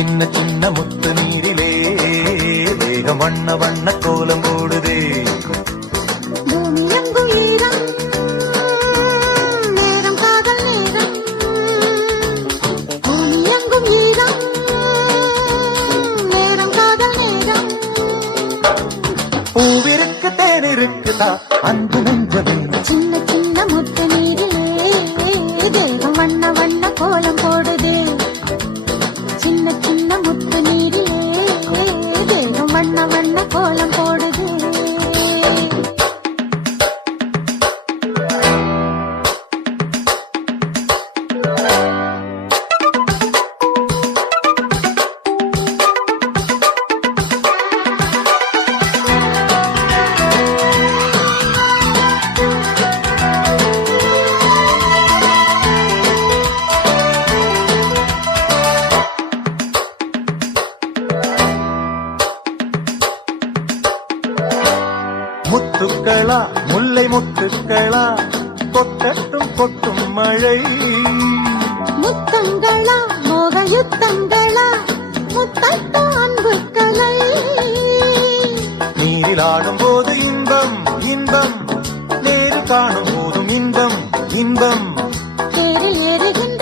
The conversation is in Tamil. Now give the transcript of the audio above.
சின்ன சின்ன முத்து நீரிலே வேகம் வண்ண வண்ண கோலம் போடுதே. பூமி எங்கும் ஈரம், நேரம் காதல் நேரம். பூமி எங்கும் ஈரம், நேரம் காதல் நேரம். பூவிருக்கு தேனிருக்குதா அன்பு நெஞ்சமில் சின்ன சின்ன முத்து நீரிலே தேகம் வண்ண வண்ண கோலம் போடுது. சின்ன சின்ன முத்து நீரிலே தேகம் வண்ண வண்ண கோலம் போடுது. முத்துக்களா முல்லை முத்துக்களா கொட்டட்டும் கொட்டும் மழை. முத்தங்களா மோக யுத்தங்களா முத்தட்டு அன்பு கலை. நீரில் ஆடும் போது இன்பம் இன்பம், நேரில் காணும் போதும் இன்பம் இன்பம். தேரில் ஏறுகின்ற